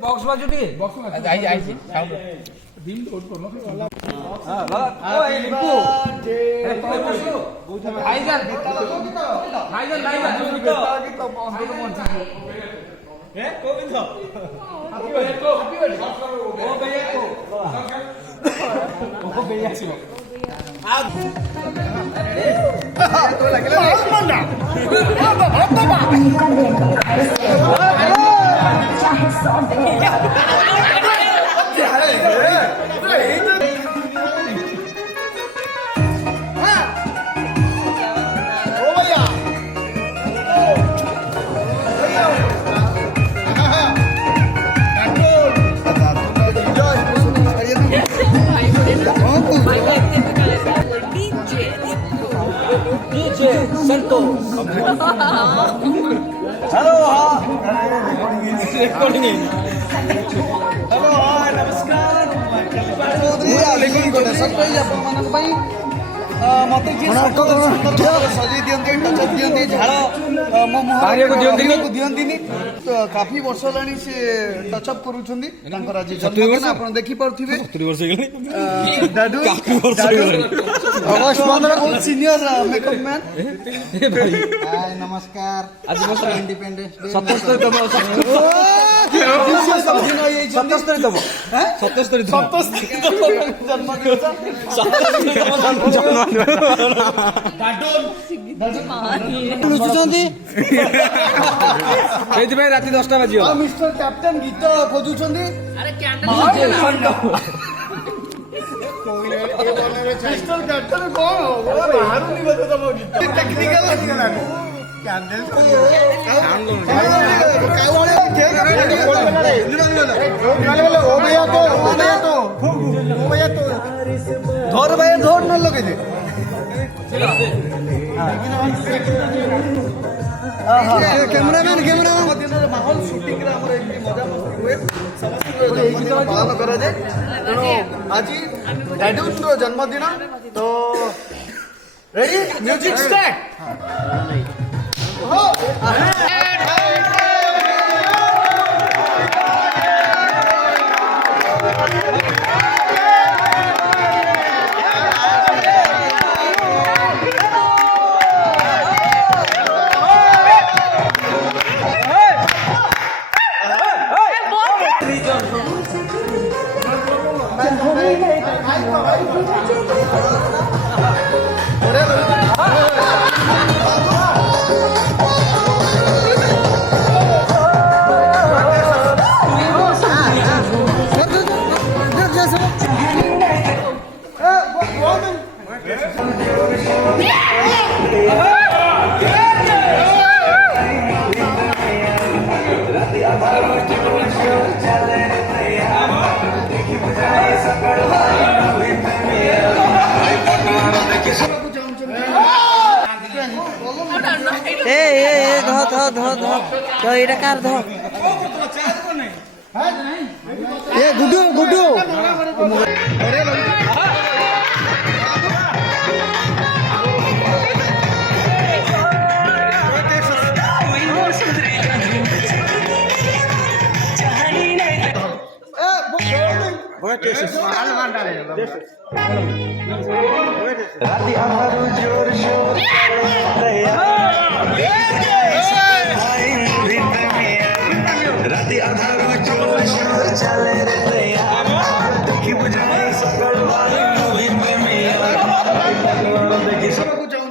Box बाजू the box में I sound दिन तो उठ लो हां बाबा ओए लिपू भाईजान भाईजान गीत ए गोविंद हैप्पी बर्थडे ओ भैया को आज तो लगले ना DJ Santo. Hello, recording. Hello, namaskar. Recording kota. Surprise apa mana tu pai? मते जे सजी दियंती टच दियंती झाड़ मो मुहारे को दियंती काफी वर्ष लानी से टच अप करूछंदी तांकर आज जन्मदिन आपण देखि परथिबे 70 वर्ष गेले दादू काफी वर्ष गेले अगस्त 15 बहुत सीनियर मेकअप मैन हाय नमस्कार आज बस इंडिपेंडेंस डे 77 तम 77 तम 77 जन्मदिन जन्मदिन राति 10टा बाजी मिस्टर कैप्टन गीत खोजुछंदी अरे मिस्टर कैप्टन कौन हो बाहर नहीं बता तम गीत टेक्निकल कैंडल ओ भैया तो धर भाई धर न लगे थे कैमरामैन माहौल शूटिंग मजा हुए समस्त पालन करा जाए तेणु आज डैडून जन्मदिन तो रेडी म्यूजिक स्टार्ट तो ये कार धो ए गुड्डू गुड्डू राती आमारू जोर शोर राती आधारू जोर शोर चले रे देखी बुझाई सकल वाली मूवी में मिया देखी सब कुछ चाहूं